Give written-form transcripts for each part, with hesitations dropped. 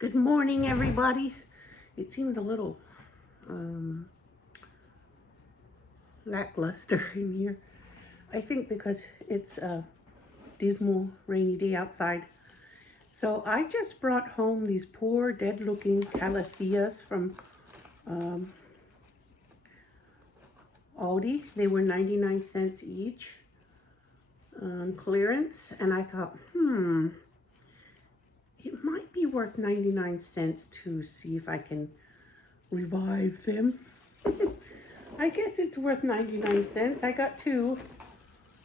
Good morning, everybody. It seems a little lackluster in here. I think because it's a dismal, rainy day outside. So I just brought home these poor, dead-looking calatheas from um, Aldi. They were 99 cents each on clearance, and I thought, it might be worth 99 cents to see if I can revive them. I guess it's worth 99 cents. I got two.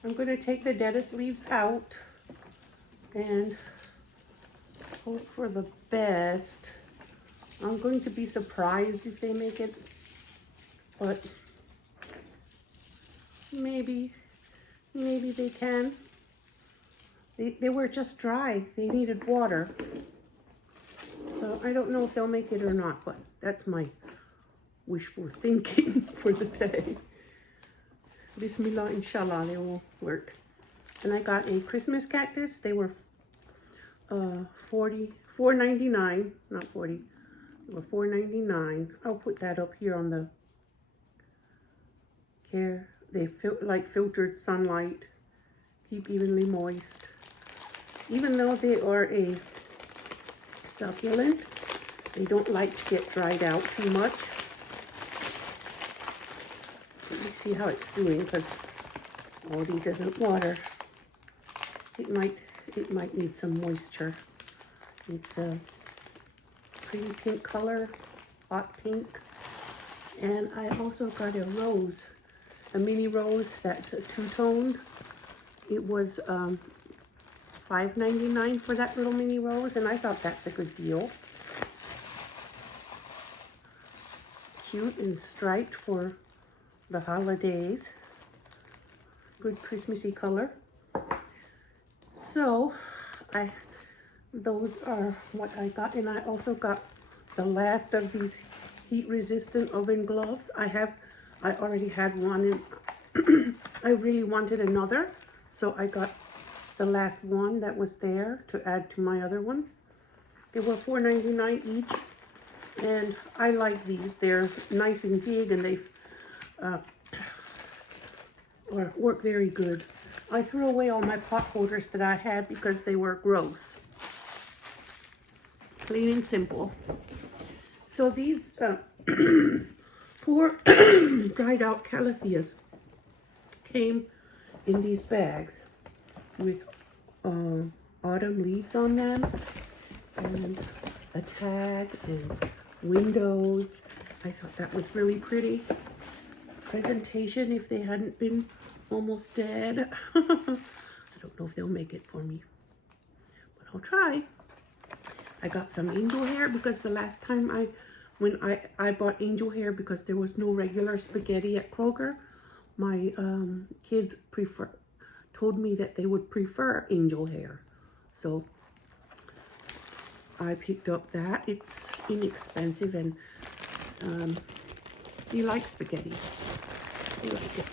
I'm going to take the deadest leaves out and hope for the best. I'm going to be surprised if they make it, but maybe they can. They were just dry. They needed water. So I don't know if they'll make it or not, but that's my wishful thinking for the day. Bismillah, inshallah, they will work. And I got a Christmas cactus. They were $4.99, not 40. They were $4.99. I'll put that up here on the care. They like filtered sunlight, keep evenly moist. Even though they are a succulent, they don't like to get dried out too much. Let me see how it's doing, because Aldi doesn't water. It might need some moisture. It's a pretty pink color, hot pink. And I also got a rose, a mini rose that's a two-toned. It was $5.99 for that little mini rose, and I thought that's a good deal. Cute and striped for the holidays. Good Christmassy color. So those are what I got, and I also got the last of these heat-resistant oven gloves. I already had one, and I really wanted another, so I got the last one that was there to add to my other one. They were $4.99 each, and I like these. They're nice and big, and they work very good. I threw away all my pot holders that I had because they were gross. Plain and simple. So these poor dried out calatheas came in these bags with autumn leaves on them and a tag and windows. I thought that was really pretty. Presentation if they hadn't been almost dead. I don't know if they'll make it for me, but I'll try. I got some angel hair because the last time I bought angel hair because there was no regular spaghetti at Kroger, my kids told me that they would prefer angel hair. So I picked up that. It's inexpensive, and you like spaghetti. You like it.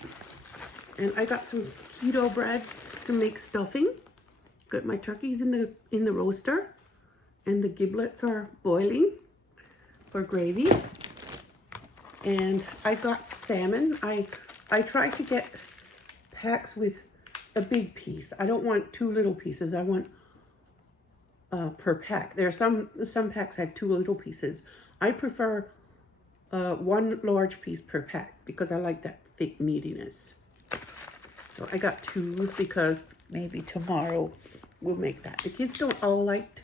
And I got some keto bread to make stuffing. Got my turkeys in the roaster, and the giblets are boiling for gravy. And I got salmon. I tried to get packs with a big piece. I don't want two little pieces. I want per pack. There are some packs had two little pieces. I prefer one large piece per pack because I like that thick meatiness. So I got two because maybe tomorrow we'll make that. The kids don't all like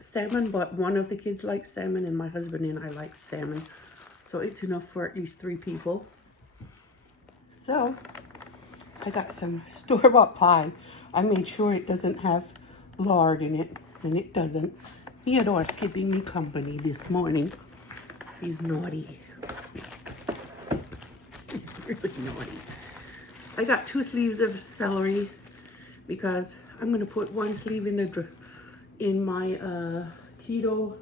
salmon, but one of the kids likes salmon, and my husband and I like salmon. So it's enough for at least 3 people. So I got some store-bought pie. I made sure it doesn't have lard in it, and it doesn't. Theodore's keeping me company this morning. He's naughty. He's really naughty. I got 2 sleeves of celery because I'm gonna put one sleeve in my keto.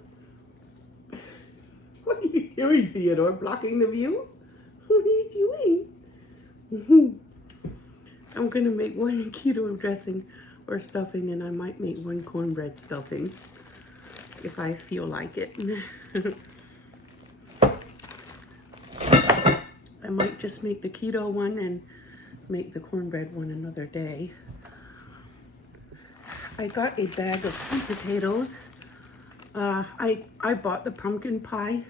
What are you doing, Theodore? Blocking the view? What are you doing? I'm gonna make one keto dressing or stuffing, and I might make one cornbread stuffing. if I feel like it. I might just make the keto one and make the cornbread one another day. I got a bag of sweet potatoes. I bought the pumpkin pie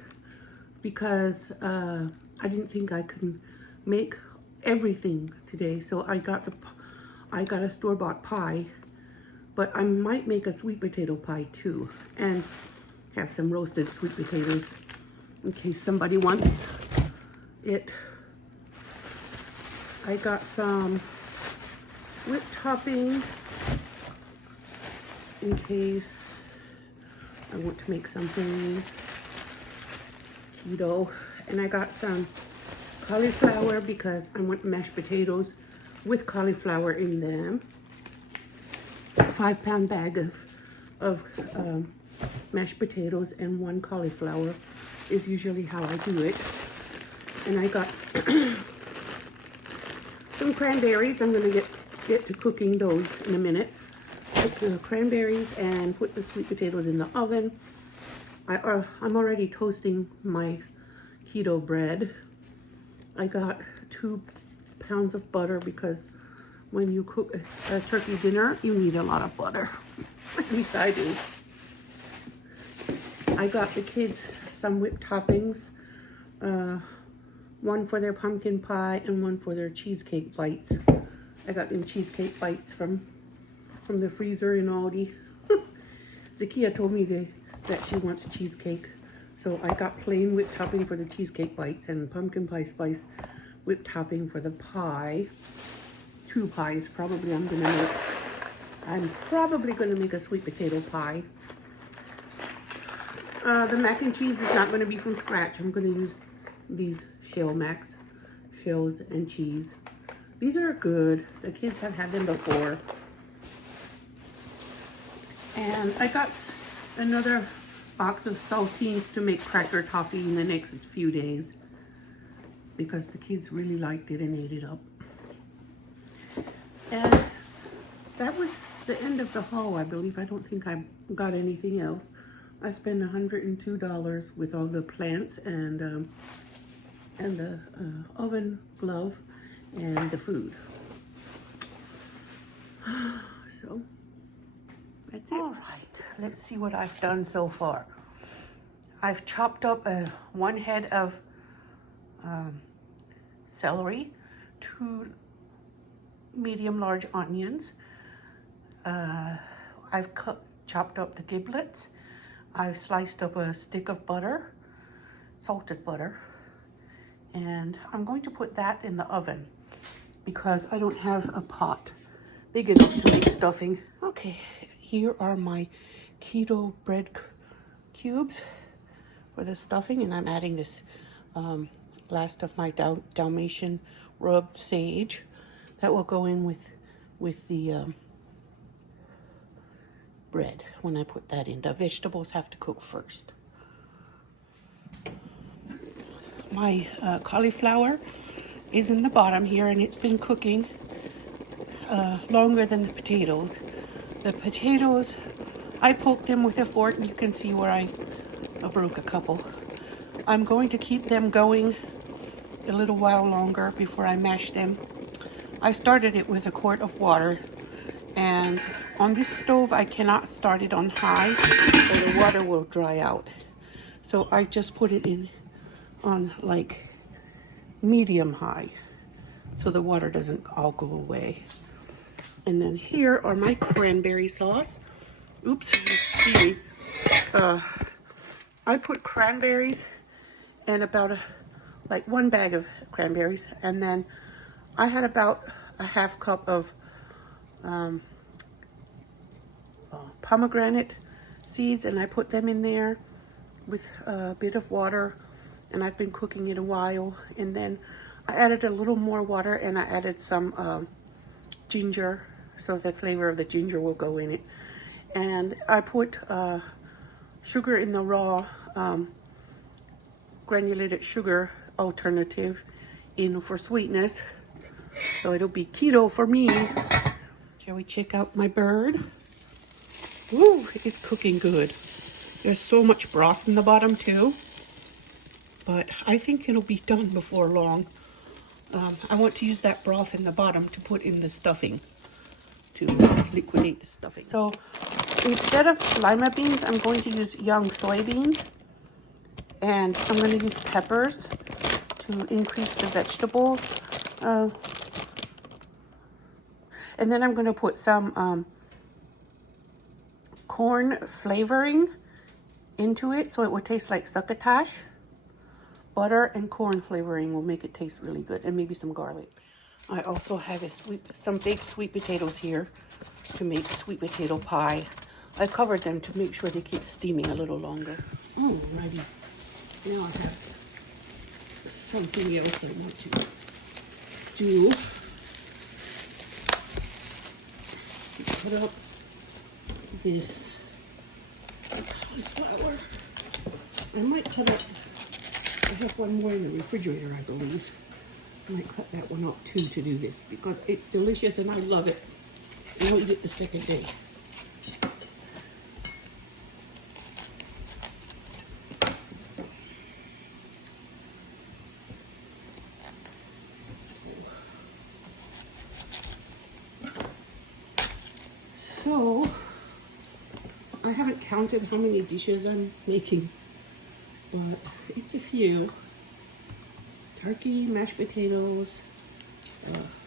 because I didn't think I could make everything today, so I got a store-bought pie, but I might make a sweet potato pie too, and have some roasted sweet potatoes in case somebody wants it. I got some whipped topping in case I want to make something keto, and I got some cauliflower because I want mashed potatoes with cauliflower in them. A 5-pound bag of mashed potatoes and 1 cauliflower is usually how I do it. And I got some cranberries. I'm going to get to cooking those in a minute. Put the cranberries and put the sweet potatoes in the oven. I'm already toasting my keto bread. I got 2 pounds of butter because when you cook a turkey dinner, you need a lot of butter. At least I do. I got the kids some whipped toppings. One for their pumpkin pie and one for their cheesecake bites. I got them cheesecake bites from the freezer in Aldi. Zakia told me that she wants cheesecake. So I got plain whipped topping for the cheesecake bites and pumpkin pie spice whipped topping for the pie. 2 pies probably I'm gonna make. I'm probably gonna make a sweet potato pie. The mac and cheese is not gonna be from scratch. I'm gonna use these shells and cheese. These are good. The kids have had them before. And I got another box of saltines to make cracker toffee in the next few days because the kids really liked it and ate it up. And that was the end of the haul, I believe. I don't think I got anything else. I spent $102 with all the plants and the oven glove and the food. So that's it. All right, let's see what I've done so far. I've chopped up 1 head of celery, 2 medium large onions. I've chopped up the giblets. I've sliced up a stick of butter, salted butter, and I'm going to put that in the oven because I don't have a pot big enough to make stuffing. Okay, here are my keto bread cubes for the stuffing, and I'm adding this last of my Dalmatian rubbed sage that will go in with the bread when I put that in. The vegetables have to cook first. My cauliflower is in the bottom here, and it's been cooking longer than the potatoes. The potatoes, I poked them with a fork, and you can see where I broke a couple. I'm going to keep them going a little while longer before I mash them. I started it with a quart of water, and on this stove I cannot start it on high or the water will dry out. So I just put it in on like medium high so the water doesn't all go away. And then here are my cranberry sauce. Oops, you see, I put cranberries and about like 1 bag of cranberries, and then I had about a half cup of pomegranate seeds, and I put them in there with a bit of water, and I've been cooking it a while. And then I added a little more water, and I added some ginger, so the flavor of the ginger will go in it. And I put sugar in the raw granulated sugar alternative in for sweetness, so it'll be keto for me. Shall we check out my bird? Ooh, it's cooking good. There's so much broth in the bottom too, but I think it'll be done before long. I want to use that broth in the bottom to put in the stuffing, to liquidate the stuffing. So instead of lima beans, I'm going to use young soybeans, and I'm going to use peppers to increase the vegetable. And then I'm going to put some corn flavoring into it so it will taste like succotash. Butter and corn flavoring will make it taste really good, and maybe some garlic. I also have some baked sweet potatoes here to make sweet potato pie. I covered them to make sure they keep steaming a little longer. Alrighty, now I have something else I want to do. Put up this cauliflower. I might cut up, I have one more in the refrigerator, I believe. I might cut that one up too to do this because it's delicious and I love it. And I'll eat it the second day. So, I haven't counted how many dishes I'm making, but it's a few. Turkey, mashed potatoes,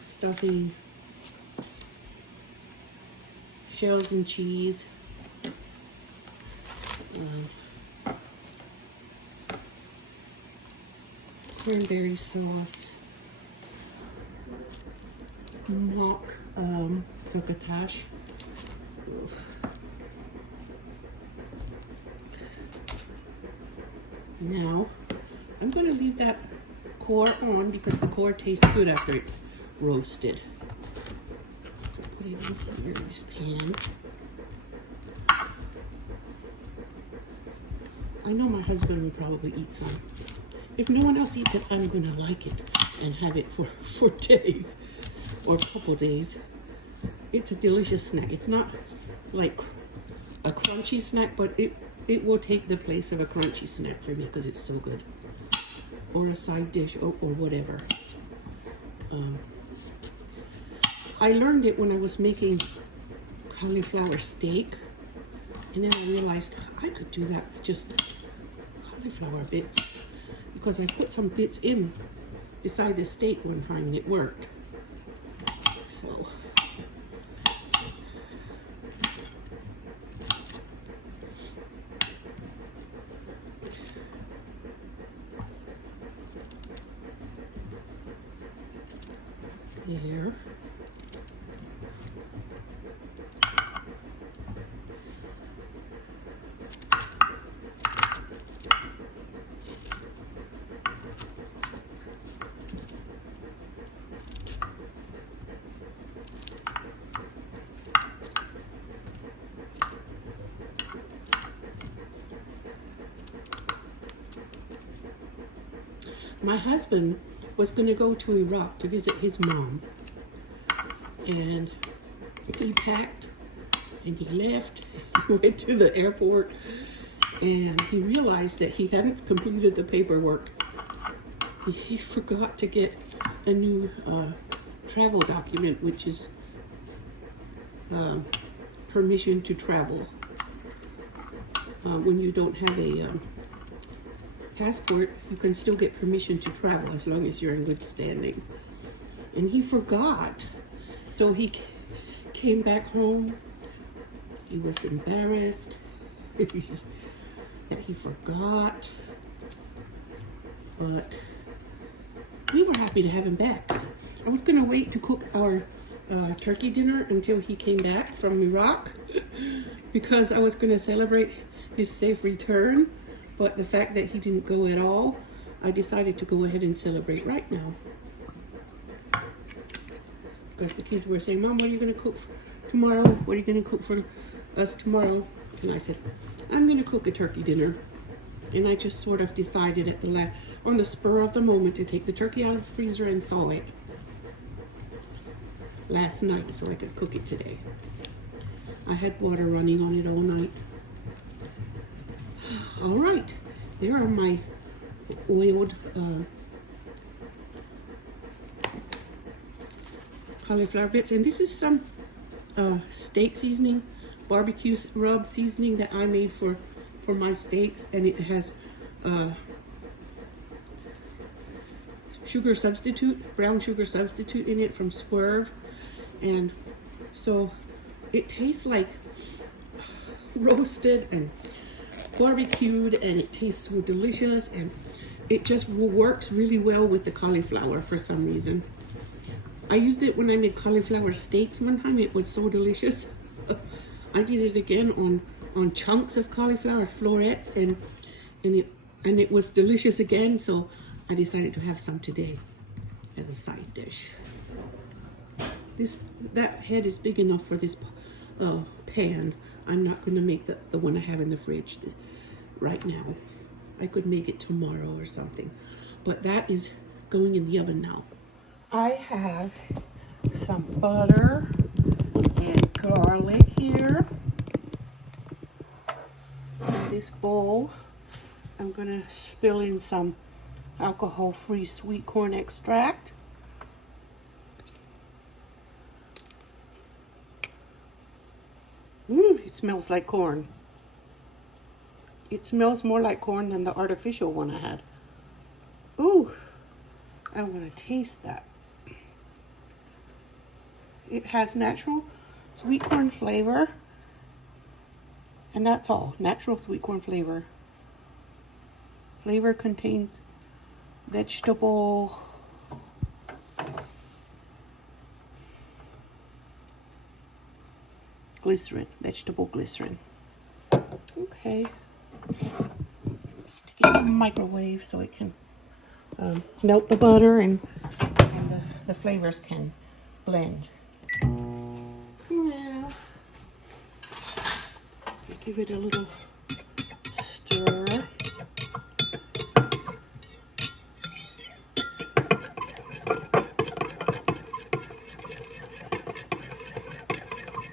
stuffing, shells and cheese, cranberry sauce, mock succotash. Now, I'm going to leave that core on because the core tastes good after it's roasted. Put it in here in this pan. I know my husband will probably eat some. If no one else eats it, I'm going to like it and have it for days or a couple days. It's a delicious snack. It's not like a crunchy snack, but it will take the place of a crunchy snack for me because it's so good. Or a side dish or whatever. I learned it when I was making cauliflower steak, and then I realized I could do that with just cauliflower bits because I put some bits in beside the steak one time and it worked. So there. My husband was going to go to Iraq to visit his mom, and he packed and he left. He went to the airport and he realized that he hadn't completed the paperwork. He forgot to get a new travel document, which is permission to travel. When you don't have a passport, you can still get permission to travel as long as you're in good standing. And he forgot. So he came back home. He was embarrassed that he forgot. But we were happy to have him back. I was going to wait to cook our turkey dinner until he came back from Iraq because I was going to celebrate his safe return. But the fact that he didn't go at all, I decided to go ahead and celebrate right now. Because the kids were saying, Mom, what are you going to cook tomorrow? What are you going to cook for us tomorrow? And I said, I'm going to cook a turkey dinner. And I just sort of decided on the spur of the moment to take the turkey out of the freezer and thaw it last night so I could cook it today. I had water running on it all night. All right, there are my oiled cauliflower bits, and this is some steak seasoning, barbecue rub seasoning that I made for my steaks, and it has sugar substitute, brown sugar substitute in it from Swerve, and so it tastes like roasted and barbecued, and it tastes so delicious, and it just works really well with the cauliflower for some reason. I used it when I made cauliflower steaks one time. It was so delicious. I did it again on chunks of cauliflower florets, and it was delicious again, so I decided to have some today as a side dish. That head is big enough for this pan. I'm not going to make the one I have in the fridge right now. I could make it tomorrow or something, but that is going in the oven now. I have some butter and garlic here in this bowl. I'm going to spill in some alcohol-free sweet corn extract. It smells like corn. It smells more like corn than the artificial one I had. Ooh, I want to taste that. It has natural sweet corn flavor, and that's all. Natural sweet corn flavor. Flavor contains vegetable glycerin, vegetable glycerin. Okay. Stick it in the microwave so it can melt the butter and the flavors can blend. Now, give it a little stir.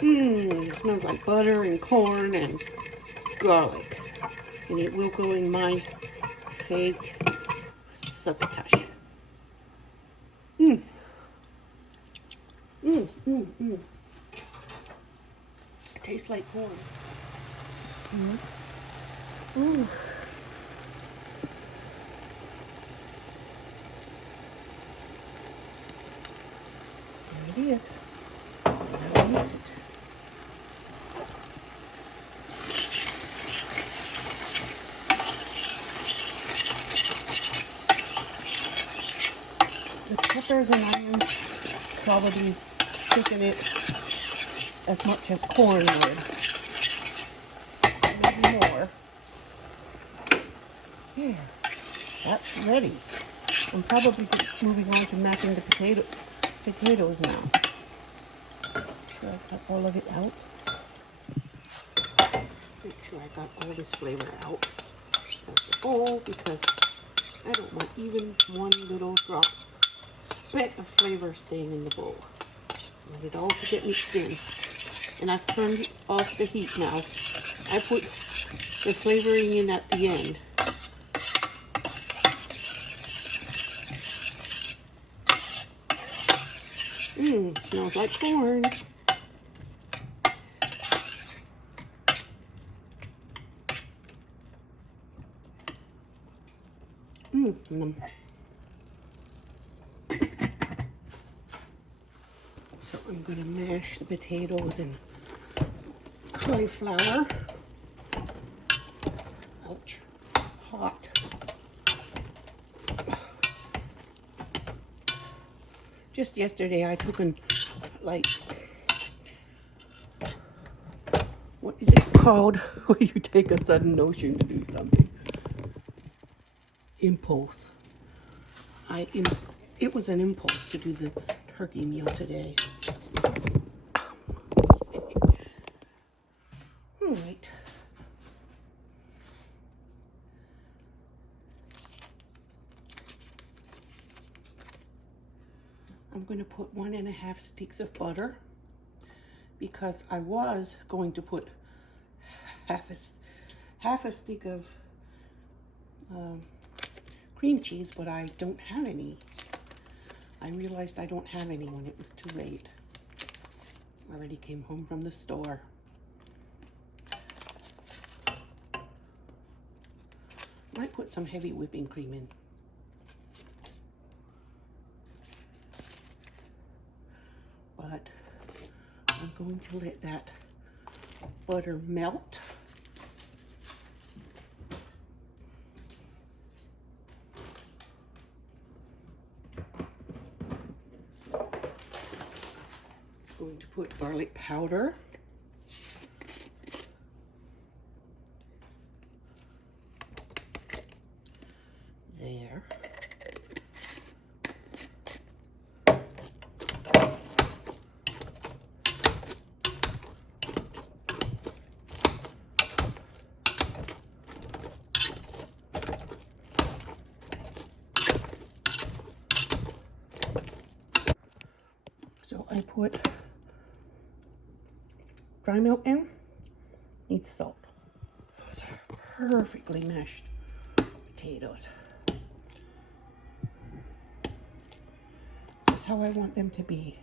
It smells like butter and corn and garlic. And it will go in my fake succotash. It tastes like corn. There it is. Now mix it. The peppers and onions probably thicken it as much as corn would. Maybe more. Yeah, that's ready. I'm probably just moving on to masking the potatoes now. Make sure I got all of it out. Make sure I got all this flavor out of the bowl, because I don't want even one little drop, speck of flavor staying in the bowl. I want it all to get mixed in. And I've turned off the heat now. I put the flavoring in at the end. Smells like corn. So I'm going to mash the potatoes and cauliflower. Ouch. Hot. Just yesterday I took an, like, what is it called when you take a sudden notion to do something? Impulse. It was an impulse to do the turkey meal today. All right. I'm going to put 1.5 sticks of butter, because I was going to put half a stick of cream cheese, but I don't have any. I realized I don't have any when it was too late. I already came home from the store. Might put some heavy whipping cream in. But I'm going to let that butter melt. Going to put garlic powder. There. So I put dry milk in, needs salt. Those are perfectly mashed potatoes. Just how I want them to be.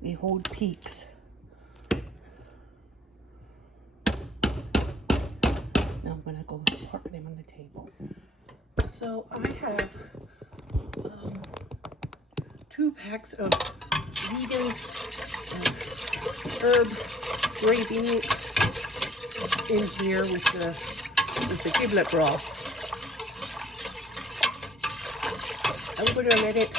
They hold peaks. Now I'm gonna go park them on the table. So I have 2 packs of vegan herb gravy mix in here with the giblet broth. I'm going to let it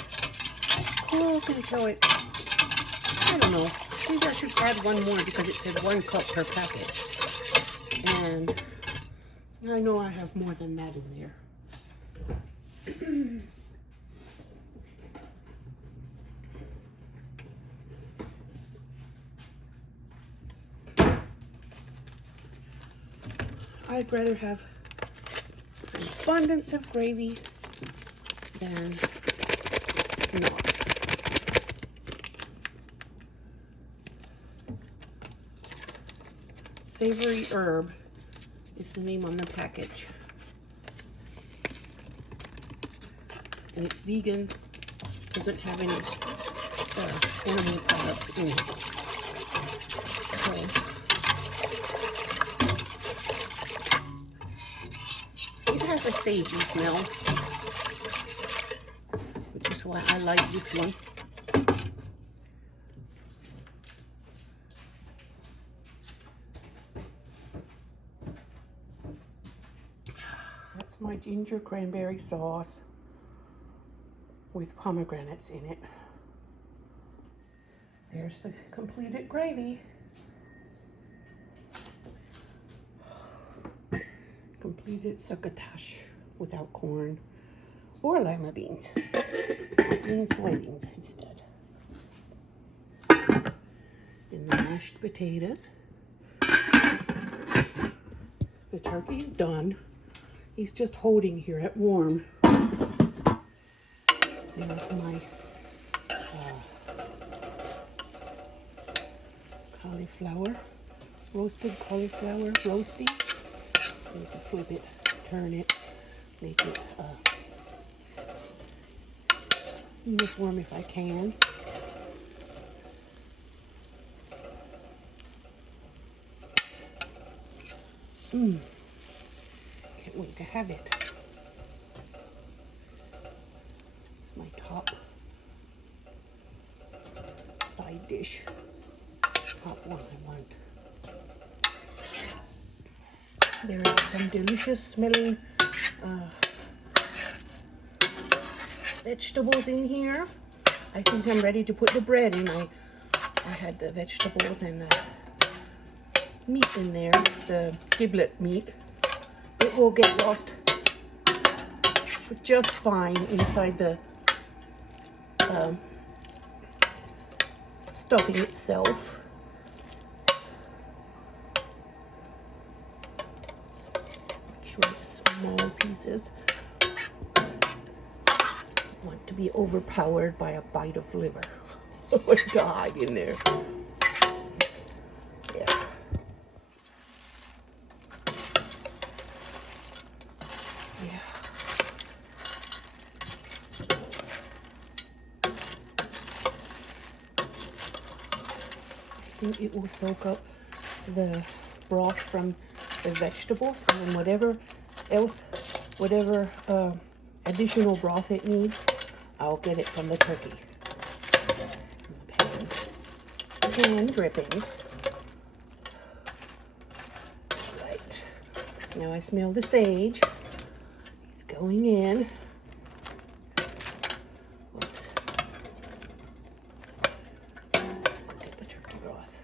cook until it, I don't know, maybe I should add one more because it said 1 cup per packet. And I know I have more than that in there. I'd rather have an abundance of gravy than not. Savory Herb is the name on the package. And it's vegan, doesn't have any animal products in it. So, it has a sagey smell, which is why I like this one. That's my ginger cranberry sauce with pomegranates in it. There's the completed gravy. Completed succotash without corn or lima beans. Beans, soybeans instead. And the mashed potatoes. The turkey's done. He's just holding here at warm. And my cauliflower, roasted cauliflower roasting. You can flip it, turn it, make it uniform if I can. Can't wait to have it. It's my top side dish. Top one I want. There is some delicious smelling vegetables in here. I think I'm ready to put the bread in. I had the vegetables and the meat in there, the giblet meat. It will get lost just fine inside the stuffing itself. Small pieces. Want to be overpowered by a bite of liver or die in there. Yeah. I think it will soak up the broth from the vegetables, and then whatever else, whatever additional broth it needs, I'll get it from the turkey. Pan drippings. Right. Now I smell the sage. It's going in. Let's get the turkey broth.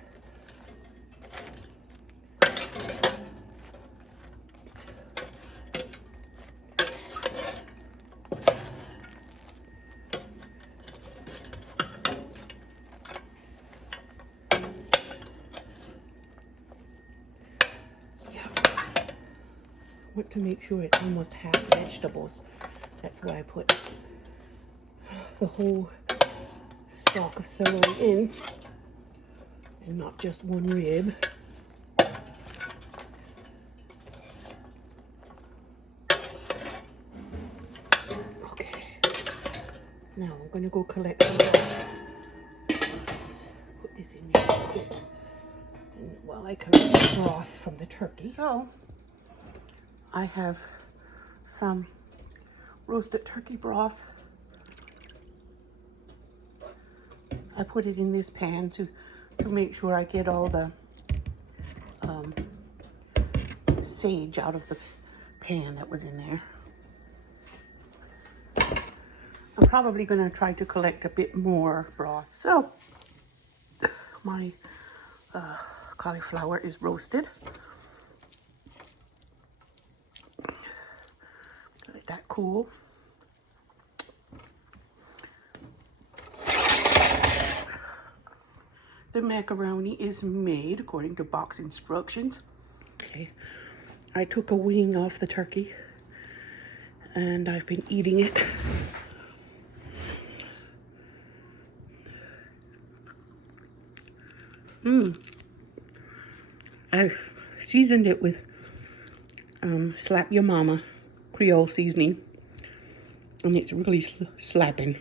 I want to make sure it's almost half vegetables. That's why I put the whole stalk of celery in and not just one rib. Okay, now I'm going to go collect some broth. Put this in there and while I collect the broth from the turkey. So I have some roasted turkey broth. I put it in this pan to make sure I get all the sage out of the pan that was in there. I'm probably going to try to collect a bit more broth. So my cauliflower is roasted. Let that cool. The macaroni is made according to box instructions. Okay, I took a wing off the turkey and I've been eating it. I've seasoned it with Slap Your Mama Creole seasoning, and it's really slapping.